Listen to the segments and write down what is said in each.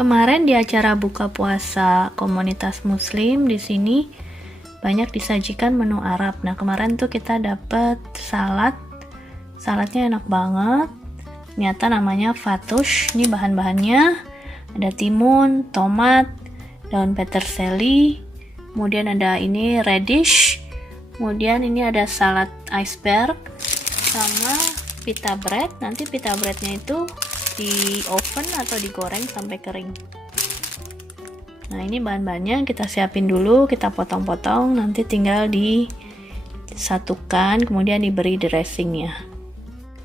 Kemarin di acara buka puasa komunitas muslim di sini banyak disajikan menu Arab. Nah, kemarin tuh kita dapat salad. Saladnya enak banget. Ternyata namanya fatush. Ini bahan-bahannya ada timun, tomat, daun peterseli, kemudian ada ini radish, kemudian ini ada salad iceberg sama pita bread. Nanti pita breadnya itu di oven atau digoreng sampai kering. Nah, ini bahan-bahannya kita siapin dulu, kita potong-potong, nanti tinggal disatukan, kemudian diberi dressingnya.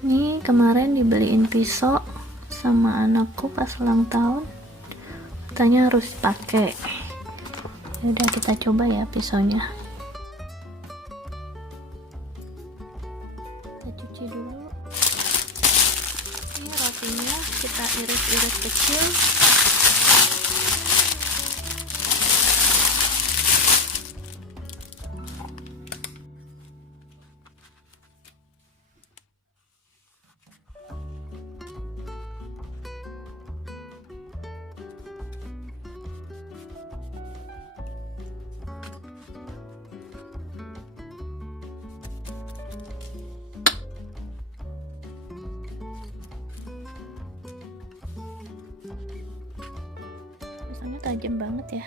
Ini kemarin dibeliin pisau sama anakku pas ulang tahun, katanya harus pakai. Udah, kita coba ya pisaunya. Kita cuci dulu. Ini rotinya kita iris-iris kecil. Pisaunya tajam banget ya.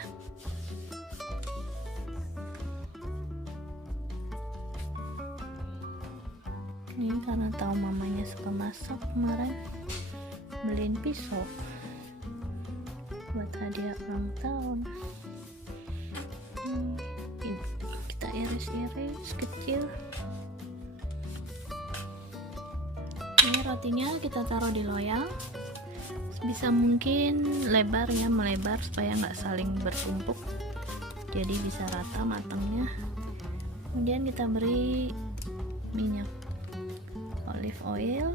Ini karena tahu mamanya suka masak, kemarin beliin pisau buat hadiah ulang tahun. Ini kita iris-iris kecil. Ini rotinya kita taruh di loyang, bisa mungkin lebar ya, melebar supaya nggak saling bertumpuk, jadi bisa rata matangnya. Kemudian kita beri minyak olive oil,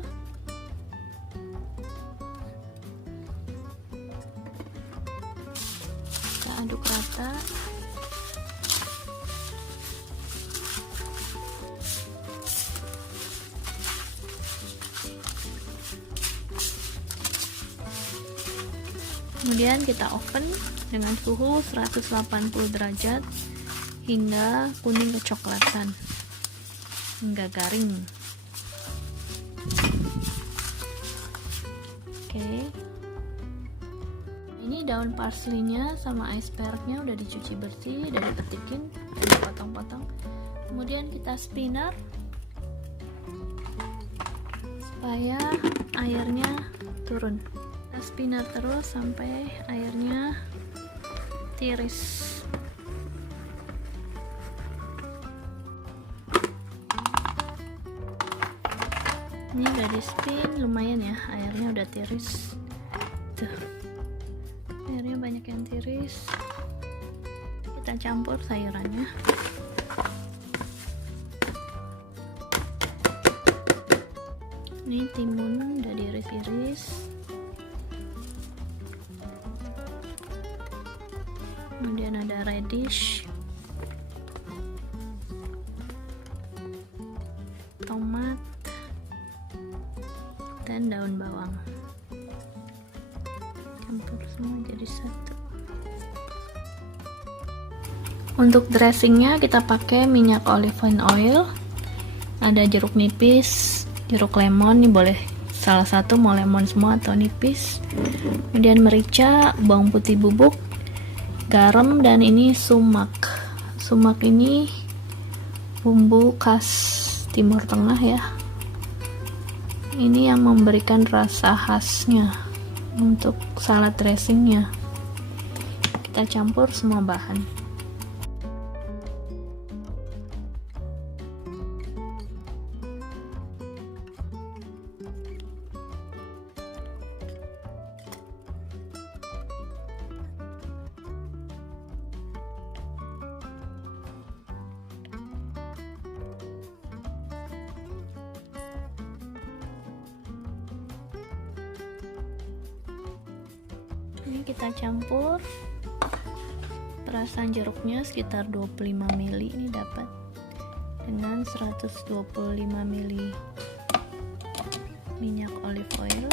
kita aduk rata. Kemudian kita oven dengan suhu 180 derajat hingga kuning kecoklatan, hingga garing. Oke. Ini daun parsleynya sama icebergnya udah dicuci bersih, udah dipetikin, udah dipotong-potong. Kemudian kita spinner supaya airnya turun. Kita spinner terus sampai airnya tiris. Ini udah di spin, lumayan ya, airnya udah tiris. Tuh, airnya banyak yang tiris. Kita campur sayurannya. Ini timun udah diiris-iris. Kemudian ada radish, tomat, dan daun bawang. Campur semua jadi satu. Untuk dressingnya kita pakai minyak olive oil, ada jeruk nipis, jeruk lemon, ini boleh salah satu, mau lemon semua atau nipis. Kemudian merica, bawang putih bubuk, garam, dan ini sumak. Sumak ini bumbu khas Timur Tengah ya. Ini yang memberikan rasa khasnya untuk salad dressingnya. Kita campur semua bahan. Ini kita campur perasan jeruknya sekitar 25 ml, ini dapat dengan 125 ml minyak olive oil.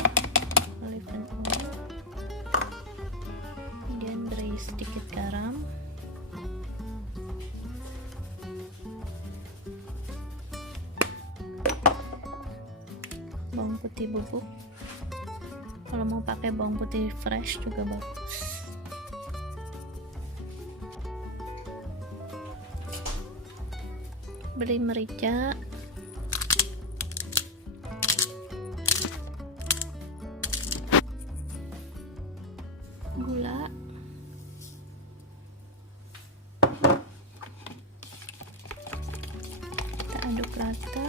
putih bubuk. Kalau mau pakai bawang putih fresh juga bagus. Beli merica, gula, kita aduk rata.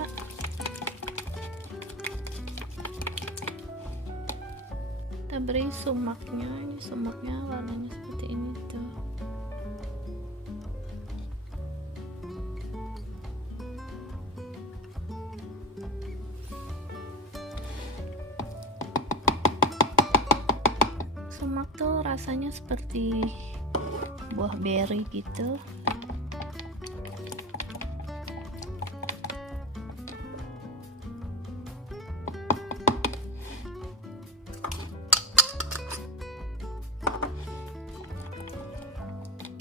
Kita beri sumaknya. Ini sumaknya warnanya seperti ini tuh. Sumak tuh rasanya seperti buah beri gitu.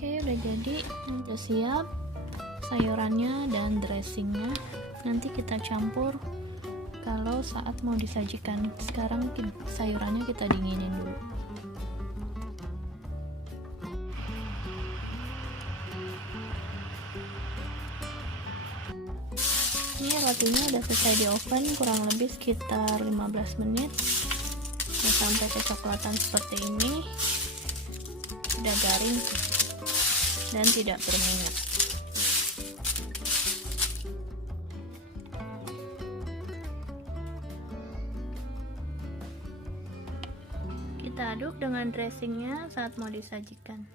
Oke, udah jadi, udah siap sayurannya dan dressingnya. Nanti kita campur kalau saat mau disajikan. Sekarang sayurannya kita dinginin dulu. Ini rotinya udah selesai di oven kurang lebih sekitar 15 menit. Nah, sampai kecoklatan seperti ini, udah garing dan tidak berminyak. Kita aduk dengan dressingnya saat mau disajikan.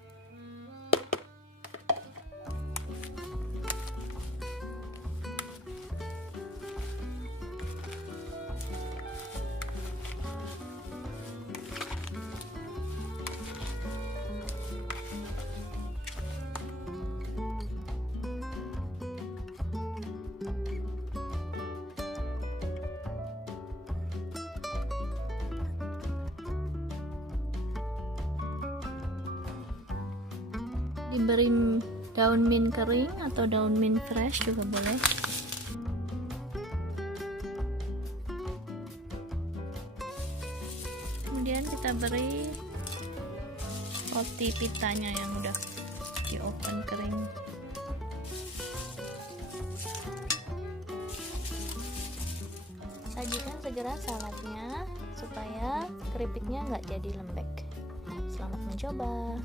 Diberi daun mint kering atau daun mint fresh juga boleh. Kemudian kita beri roti pitanya yang udah di oven kering. Sajikan segera saladnya supaya keripiknya nggak jadi lembek. Selamat mencoba.